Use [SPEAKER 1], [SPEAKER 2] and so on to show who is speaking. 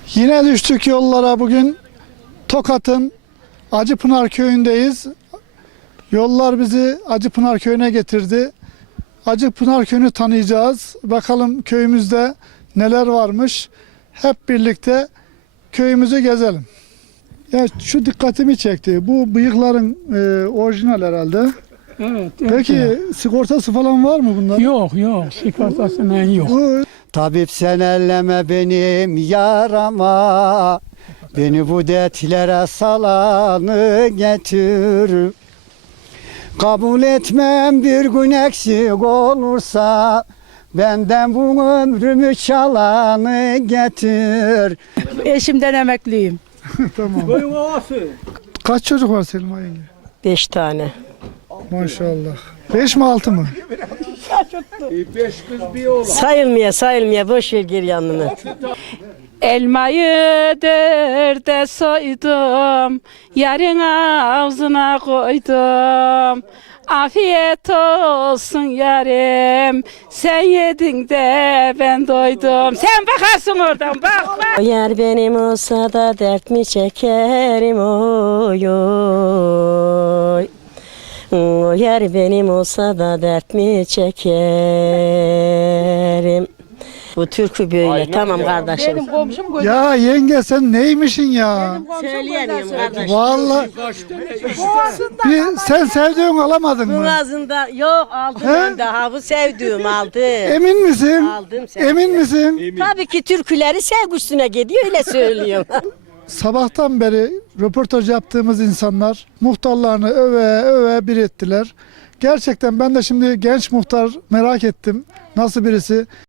[SPEAKER 1] Yine düştük yollara bugün. Tokat'ın Acıpınar köyündeyiz. Yollar bizi Acıpınar köyüne getirdi. Acıpınar köyünü tanıyacağız. Bakalım köyümüzde neler varmış. Hep birlikte köyümüzü gezelim. Ya şu dikkatimi çekti. Bu bıyıkların orijinal herhalde.
[SPEAKER 2] Evet.
[SPEAKER 1] Peki sigortası falan var mı bunlar?
[SPEAKER 2] Yok sigortasından yok.
[SPEAKER 1] Bu
[SPEAKER 3] Tabip sen elleme benim yarama, beni bu dertlere salanı getir. Kabul etmem bir gün eksik olursa, benden bu ömrümü çalanı getir.
[SPEAKER 4] Eşimden emekliyim.
[SPEAKER 1] tamam. Kaç çocuk var Selma yenge?
[SPEAKER 4] 5 tane.
[SPEAKER 1] Maşallah. 5 mi 6 mı?
[SPEAKER 4] Sayılmaya boş ver geri yanını.
[SPEAKER 5] Elmayı dörde soydum, yarın ağzına koydum. Afiyet olsun yarim, sen yedin de ben doydum. Sen bakarsın oradan bak.
[SPEAKER 4] O yer benim olsa da dert mi çekerim oy oy. O yer benim olsa da dert mi çekerim. Bu türkü böyle. Tamam kardeşim.
[SPEAKER 1] Ya yenge sen neymişsin ya?
[SPEAKER 4] Söyleyemiyorum kardeşim.
[SPEAKER 1] Vallahi sen sevdiğin alamadın mı?
[SPEAKER 4] Boğazında yok aldım ben daha bu sevdiğim aldım.
[SPEAKER 1] Emin misin?
[SPEAKER 4] Aldım sevdiğim.
[SPEAKER 1] Emin misin?
[SPEAKER 4] Tabii ki türküleri sevgi üstüne gidiyor öyle söylüyorum.
[SPEAKER 1] Sabahtan beri röportaj yaptığımız insanlar muhtarlarını öve bir ettiler. Gerçekten ben de şimdi genç muhtar merak ettim. Nasıl birisi?